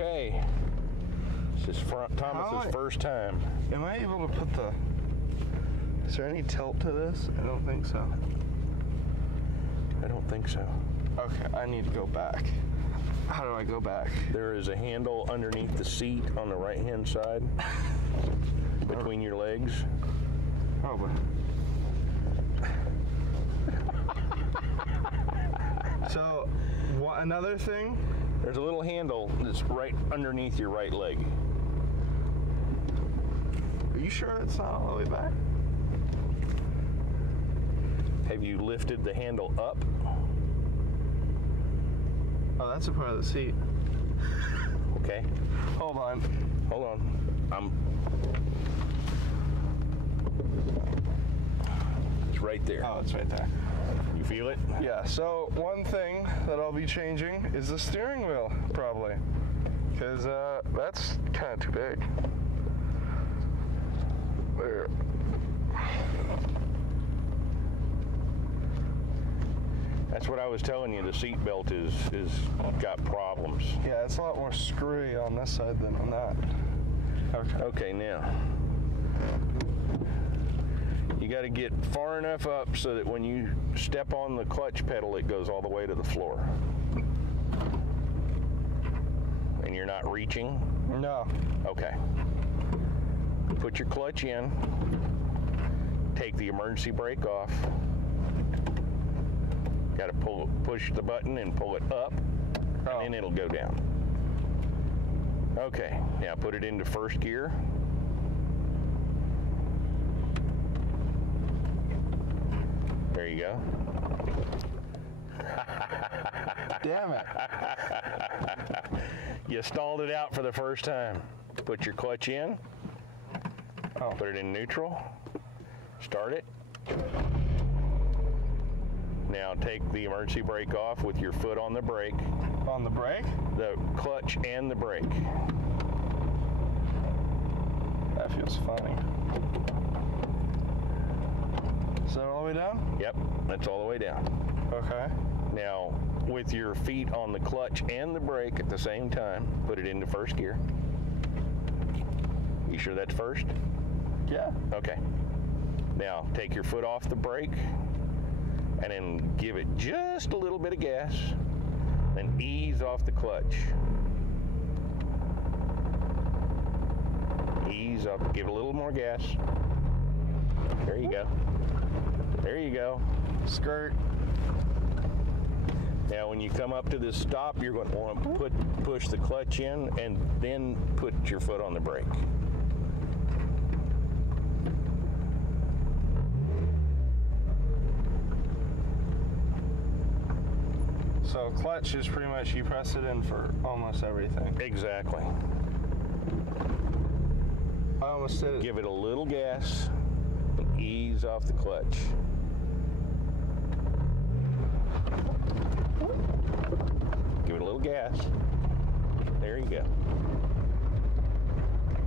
Okay. This is Thomas's first time. Am I able to put the... Is there any tilt to this? I don't think so. I don't think so. Okay, I need to go back. How do I go back? There is a handle underneath the seat on the right-hand side between your legs. Oh, but... So, another thing? There's a little handle that's right underneath your right leg. Are you sure it's not all the way back? Have you lifted the handle up? Oh, that's a part of the seat. Okay. Hold on. Hold on. It's right there. Oh, it's right there. You feel it? Yeah, so one thing that I'll be changing is the steering wheel, probably. Because that's kind of too big. There. That's what I was telling you. The seat belt is got problems. Yeah, it's a lot more screwy on this side than on that. Okay, now you got to get far enough up so that when you step on the clutch pedal, it goes all the way to the floor. And you're not reaching? No. Okay. Put your clutch in. Take the emergency brake off. Got to push the button and pull it up, and then it'll go down. Okay, now put it into first gear. There you go. Damn it. You stalled it out for the first time. Put your clutch in. Put it in neutral. Start it. Now take the emergency brake off with your foot on the brake. On the brake? The clutch and the brake. That feels funny. Is that all the way down? Yep, that's all the way down. Okay. Now, with your feet on the clutch and the brake at the same time, put it into first gear. You sure that's first? Yeah. Okay. Now, take your foot off the brake, and then give it just a little bit of gas, then ease off the clutch. Ease up, give it a little more gas. There you go. There you go. Skirt. Now when you come up to this stop, you're going to want to push the clutch in and then put your foot on the brake. So clutch is pretty much, you press it in for almost everything. Exactly. I almost did it. Give it a little gas and ease off the clutch. Give it a little gas. There you go.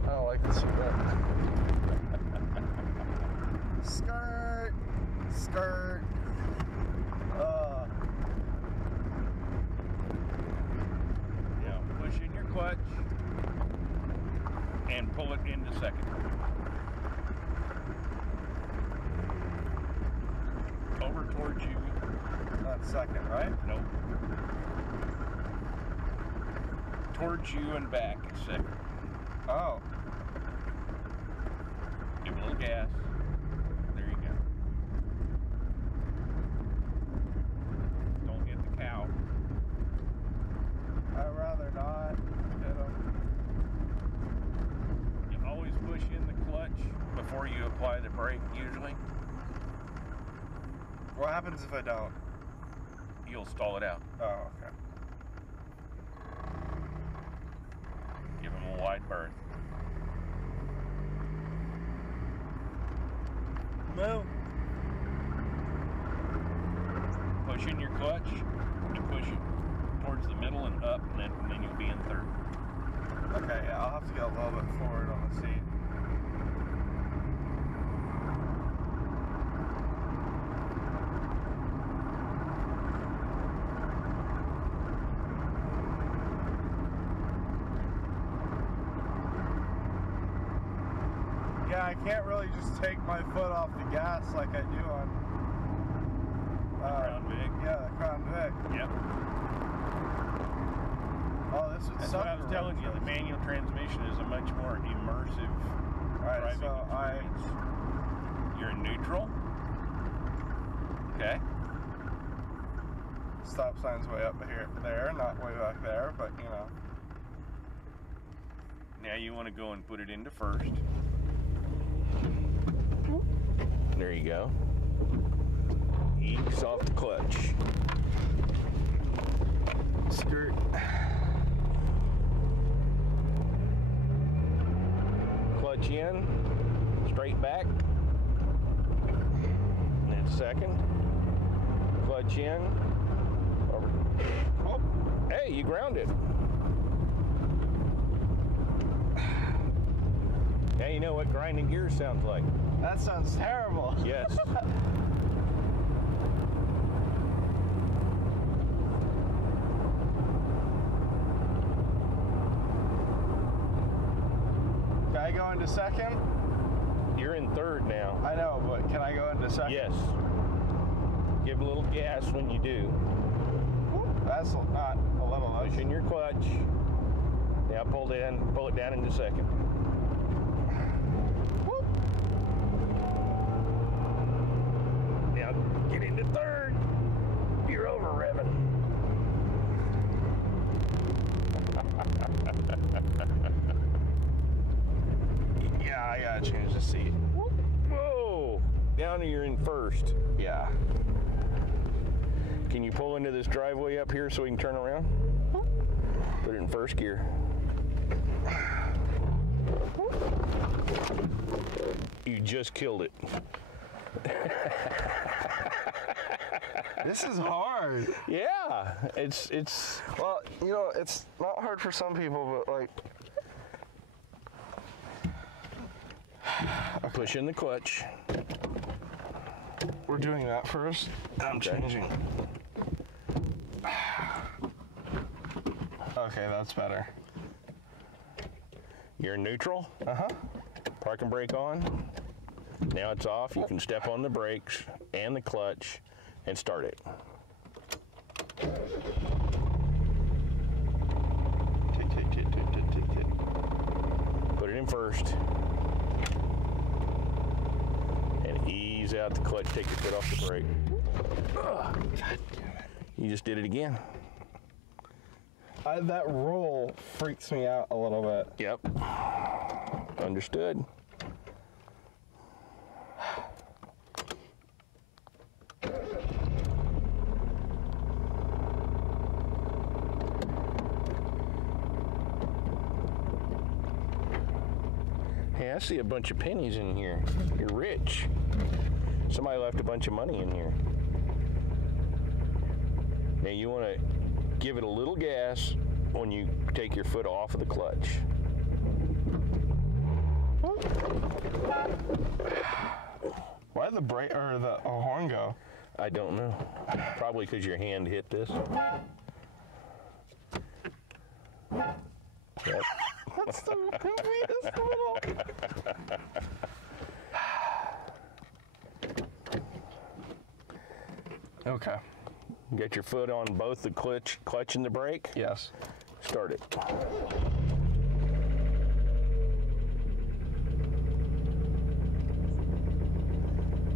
I don't like this yet. Skirt. Skirt. Push in your clutch and pull it into second. Over towards you. Not second, right? Nope. Towards you and back is second. Oh. Give it a little gas. There you go. Don't hit the cow. I'd rather not hit them. You always push in the clutch before you apply the brake, usually. What happens if I don't? You'll stall it out. Oh, okay. Give them a wide berth. Move. Push in your clutch and push it towards the middle and up, and then you'll be in third. Okay, yeah, I'll have to go a little bit forward on the seat. I can't really just take my foot off the gas like I do on Crown Vic. Yeah, the Crown Vic. Yep. Oh, this would That's suck. what I was telling you. The manual transmission is a much more immersive Alright, driving so experience. You're in neutral. Okay. Stop sign's way up here, there, not way back there, but you know. Now you want to go and put it into first. There you go. Ease off the clutch. Skirt. Clutch in, straight back. And then second. Clutch in. Over. Oh, hey, you ground it. Now you know what grinding gears sounds like. That sounds terrible. Yes. Can I go into second? You're in third now. I know, but can I go into second? Yes. Give a little gas when you do. That's not a little. Push in your clutch. Now pull it down into second. Now get into third. You're over revving. Yeah, I gotta change the seat. Whoa! Down to you're in first. Yeah. Can you pull into this driveway up here so we can turn around? Put it in first gear. You just killed it. This is hard. Yeah, it's Well, you know, it's not hard for some people, but like. push in the clutch. We're doing that first. I'm changing. Okay, that's better. You're in neutral. Uh-huh. Park and brake on. Now it's off. You can step on the brakes and the clutch and start it. Put it in first. And ease out the clutch. Take your foot off the brake. Ugh. God damn it. You just did it again. That roll freaks me out a little bit. Yep. Understood. Hey, I see a bunch of pennies in here. You're rich. Somebody left a bunch of money in here. Now you want to give it a little gas when you take your foot off of the clutch. Why did the brake or the horn go? I don't know. Probably because your hand hit this. Yep. What's the weirdest little? Okay. Get your foot on both the clutch and the brake. Yes. Start it.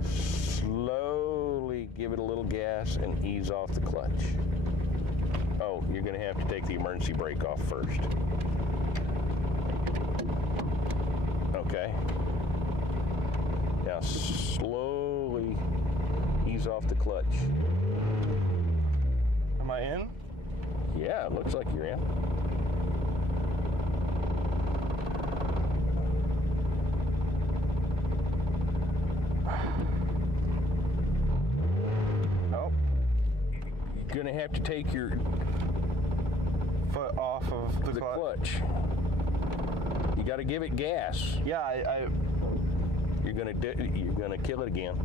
Slowly give it a little gas and ease off the clutch. Oh, you're going to have to take the emergency brake off first. Okay. Now slowly ease off the clutch. Am I in? Yeah, it looks like you're in. Nope. You're gonna have to take your Foot off of the clutch. You got to give it gas. Yeah, You're gonna kill it again.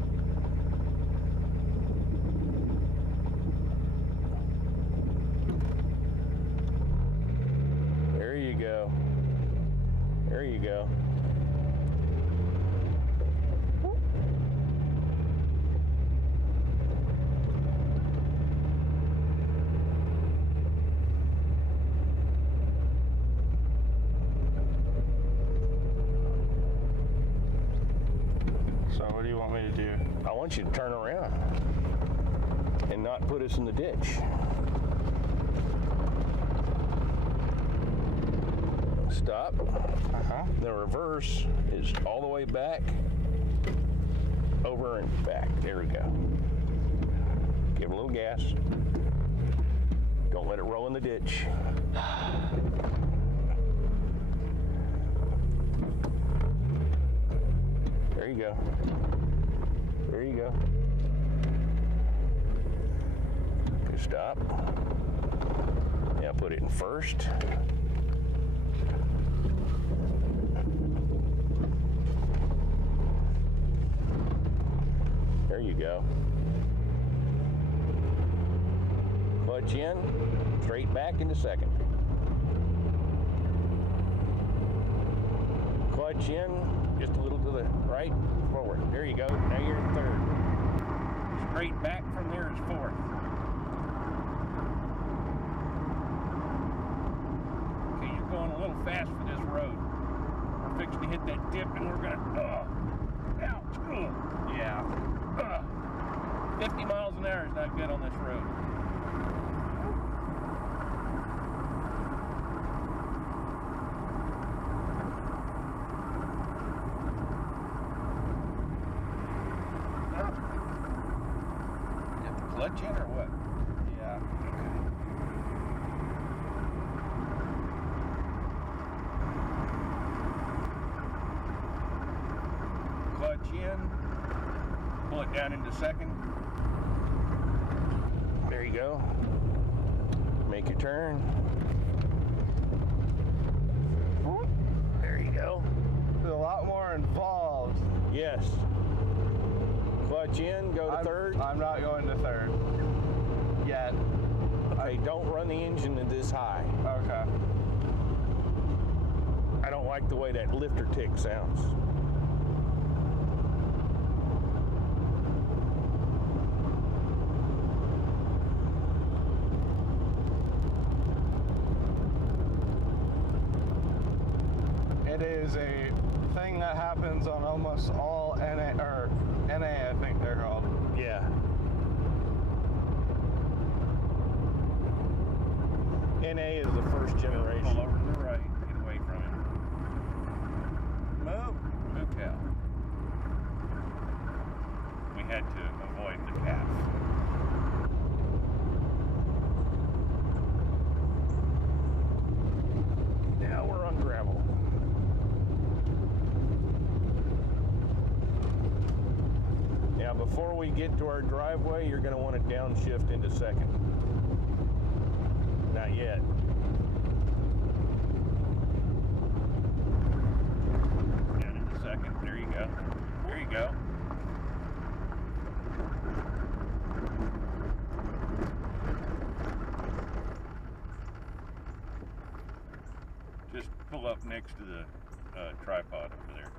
There you go. There you go. What do you want me to do? I want you to turn around and not put us in the ditch. Stop. The reverse is all the way back, over and back. There we go. Give it a little gas. Don't let it roll in the ditch. There you go. There you go. Stop. Now put it in first. There you go. Clutch in, straight back into second. Clutch in, just a little to the right, forward. There you go. Now you're in third. Straight back from there is fourth. Okay, you're going a little fast for this road. We're fixing to hit that dip and we're gonna, ouch, yeah. 50 miles an hour is not good on this road. Get the clutch in or what? Yeah. Clutch in. Pull it down into second. There you go. Make your turn. There you go. There's a lot more involved. Yes. Clutch in, go to third. I'm not going to third. Yet. Okay, don't run the engine this high. Okay. I don't like the way that lifter tick sounds. It is a thing that happens on almost all NA, I think they're called. Yeah. NA is the first generation. Pull over to the right, get away from him. Move. Move cow. We had to avoid the calf. Now we're on gravel. Now before we get to our driveway, you're going to want to downshift into second. Not yet. Down into second. There you go. There you go. Just pull up next to the tripod over there.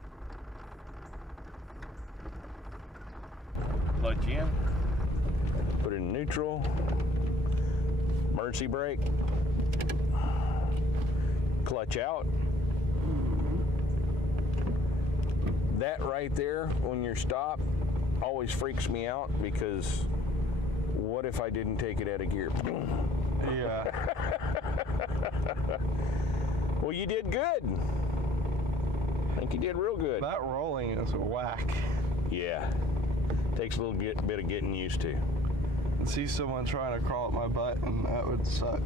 Clutch in. Put it in neutral. Emergency brake. Clutch out. That right there, when you're stopped, always freaks me out because what if I didn't take it out of gear? Yeah. Well, you did good. I think you did real good. That rolling is whack. Yeah. Takes a little bit of getting used to. See someone trying to crawl up my butt, and that would suck.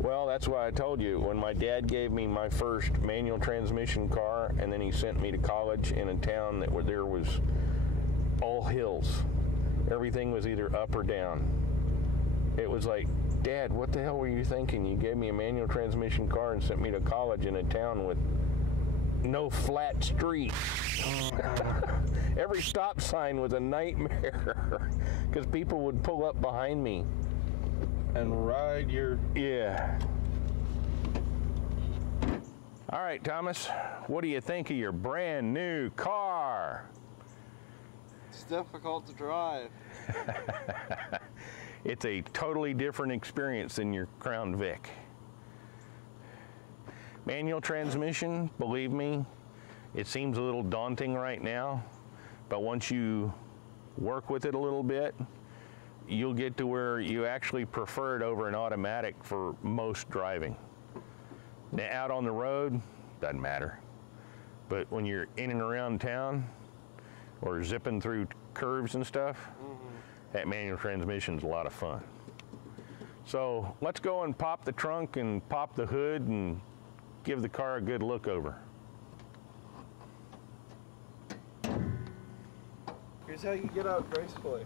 Well, that's why I told you, when my dad gave me my first manual transmission car, and then he sent me to college in a town that where there was all hills. Everything was either up or down. It was like, Dad, what the hell were you thinking? You gave me a manual transmission car and sent me to college in a town with no flat street. Every stop sign was a nightmare because people would pull up behind me And ride your... Yeah. All right, Thomas, what do you think of your brand new car? It's difficult to drive. It's a totally different experience than your Crown Vic. Manual transmission, believe me, it seems a little daunting right now, But once you work with it a little bit, you'll get to where you actually prefer it over an automatic for most driving. Now, out on the road, doesn't matter. But when you're in and around town or zipping through curves and stuff, that manual transmission's a lot of fun. So let's go and pop the trunk and pop the hood and give the car a good look over. Here's how you get out gracefully.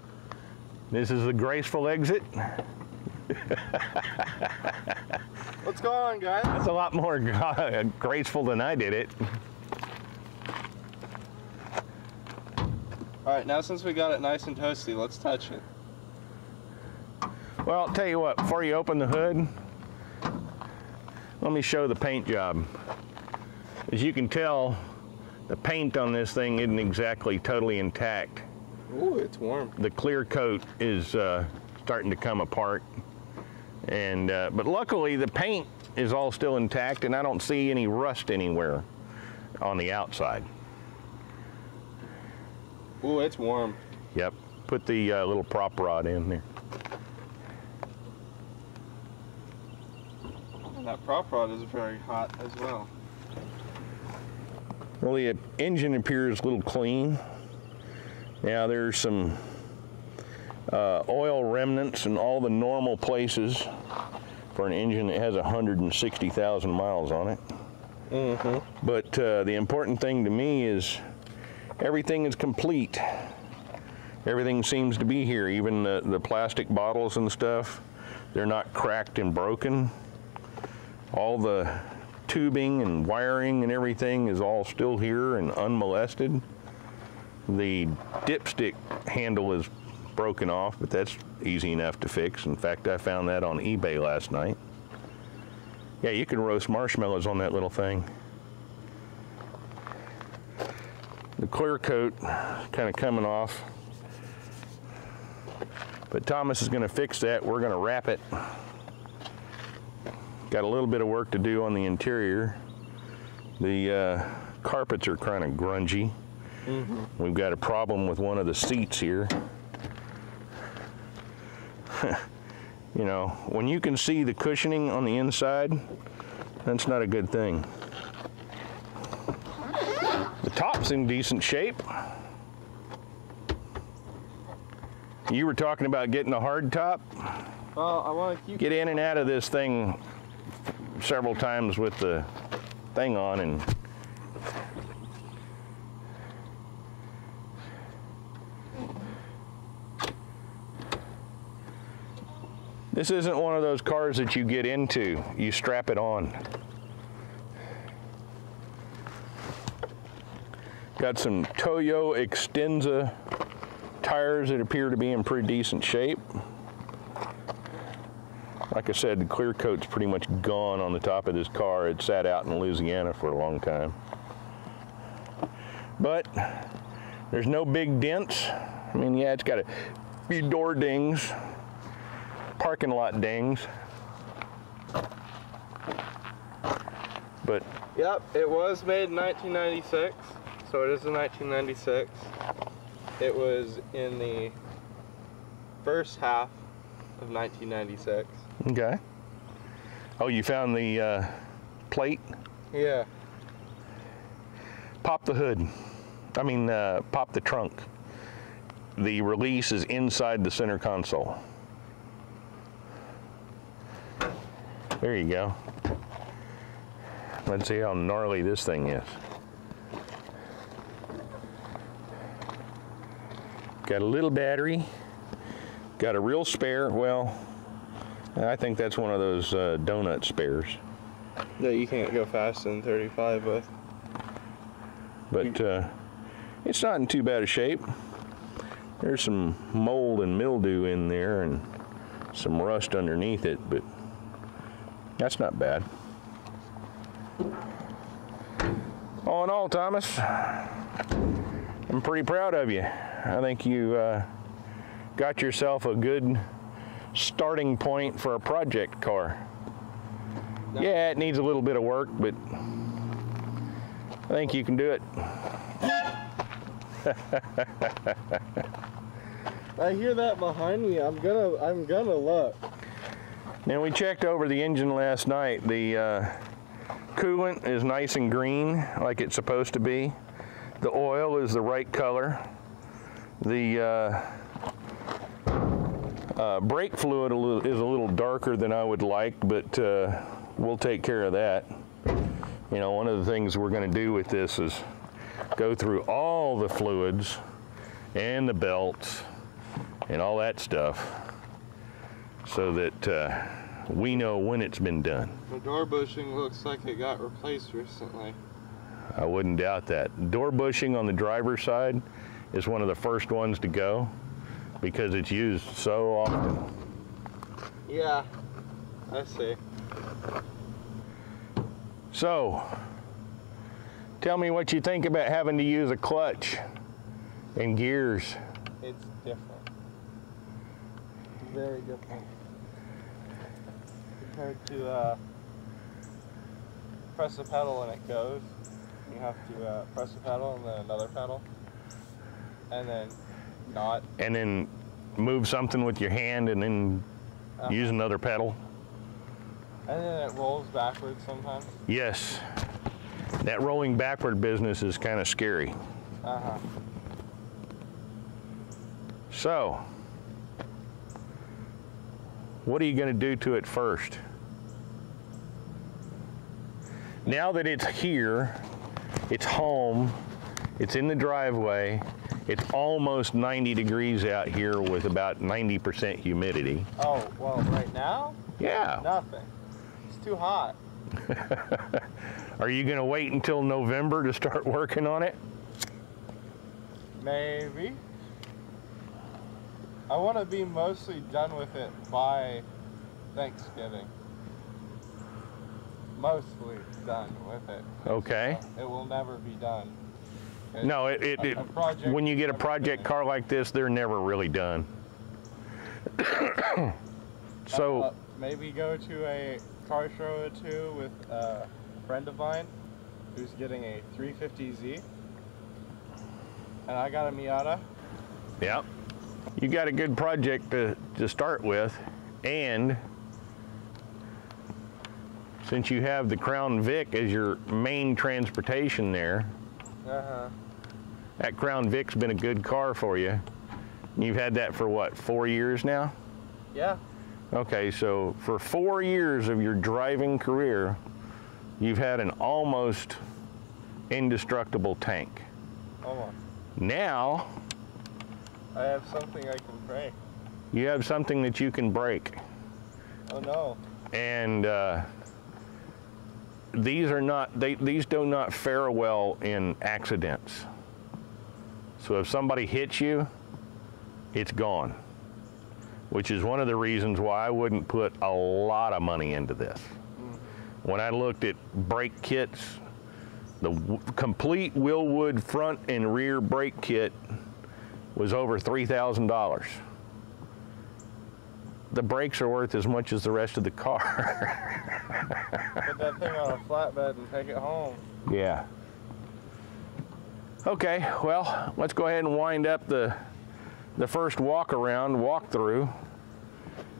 This is the graceful exit. What's going on, guys? That's a lot more graceful than I did it. All right, now since we got it nice and toasty, let's touch it. Well, I'll tell you what, before you open the hood, let me show the paint job. As you can tell, the paint on this thing isn't exactly totally intact. Ooh, it's warm. The clear coat is starting to come apart. And but luckily the paint is all still intact and I don't see any rust anywhere on the outside. Ooh, it's warm. Yep, put the little prop rod in there. And that prop rod is very hot as well. Well, the engine appears a little clean. Now there's some oil remnants in all the normal places for an engine that has 160,000 miles on it. But the important thing to me is everything is complete. Everything seems to be here, even the plastic bottles and stuff. They're not cracked and broken. All the tubing and wiring and everything is all still here and unmolested. The dipstick handle is broken off, but that's easy enough to fix. In fact, I found that on eBay last night. Yeah, you can roast marshmallows on that little thing. The clear coat kind of coming off, but Thomas is going to fix that. We're going to wrap it. Got a little bit of work to do on the interior. The carpets are kind of grungy. We've got a problem with one of the seats here. You know, when you can see the cushioning on the inside, that's not a good thing. The top's in decent shape. You were talking about getting a hard top. Well, I want to keep... Get in and out of this thing several times with the thing on, and this isn't one of those cars that you get into, you strap it on. Got some Toyo Extensa tires that appear to be in pretty decent shape. Like I said, the clear coat's pretty much gone on the top of this car. It sat out in Louisiana for a long time. But there's no big dents. I mean, yeah, it's got a few door dings, parking lot dings. But Yep, it was made in 1996, so it is in 1996. It was in the first half of 1996. okay. Oh, you found the plate? Yeah. Pop the hood. I mean, pop the trunk. The release is inside the center console. There you go. Let's see how gnarly this thing is. Got a little battery. Got a real spare. Well, I think that's one of those donut spares. That you can't go faster than 35 with. But it's not in too bad a shape. There's some mold and mildew in there and some rust underneath it, but that's not bad. All in all, Thomas, I'm pretty proud of you. I think you got yourself a good starting point for a project car. No. Yeah, it needs a little bit of work, but I think you can do it. I hear that behind me. I'm gonna look. Now we checked over the engine last night. The coolant is nice and green, like it's supposed to be. The oil is the right color. The brake fluid is a little darker than I would like, but we'll take care of that. You know, one of the things we're going to do with this is go through all the fluids and the belts and all that stuff so that we know when it's been done. The door bushing looks like it got replaced recently. I wouldn't doubt that. Door bushing on the driver's side is one of the first ones to go because it's used so often. Yeah, I see. So, tell me what you think about having to use a clutch and gears. It's different. Very different. Compared to press the pedal and it goes. You have to press the pedal and then another pedal. And then not. And then move something with your hand and then use another pedal. And then it rolls backwards sometimes. Yes. That rolling backward business is kind of scary. So, what are you going to do to it first? Now that it's here, it's home, it's in the driveway, it's almost 90 degrees out here with about 90% humidity. Oh, well, right now? Yeah. Nothing. It's too hot. Are you going to wait until November to start working on it? Maybe. I want to be mostly done with it by Thanksgiving. Mostly done with it. Okay. It will never be done. No, when you get a project car like this, they're never really done. So maybe go to a car show or two with a friend of mine who's getting a 350Z, and I got a Miata. Yeah, you got a good project to start with, and since you have the Crown Vic as your main transportation there, that Crown Vic's been a good car for you. You've had that for what, 4 years now? Yeah. Okay, so for 4 years of your driving career, you've had an almost indestructible tank. Almost. Now, I have something I can break. you have something that you can break. Oh no. And these do not fare well in accidents. So if somebody hits you, it's gone. Which is one of the reasons why I wouldn't put a lot of money into this. When I looked at brake kits, the complete Willwood front and rear brake kit was over $3,000. The brakes are worth as much as the rest of the car. Put that thing on a flatbed and take it home. Yeah. Okay, well, let's go ahead and wind up the first walkthrough.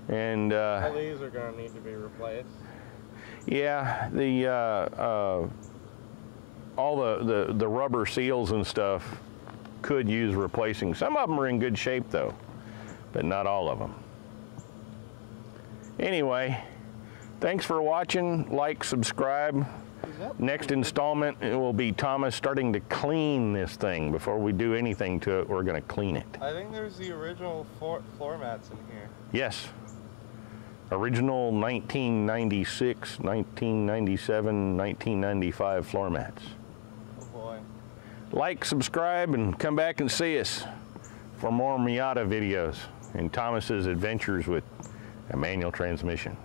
And all these are going to need to be replaced. Yeah, all the rubber seals and stuff could use replacing. Some of them are in good shape though, but not all of them. Anyway, thanks for watching. Like, subscribe. Next installment, it will be Thomas starting to clean this thing. Before we do anything to it, we're going to clean it. I think there's the original floor mats in here. Yes. Original 1996, 1997, 1995 floor mats. Oh boy. Like, subscribe, and come back and see us for more Miata videos and Thomas's adventures with a manual transmission.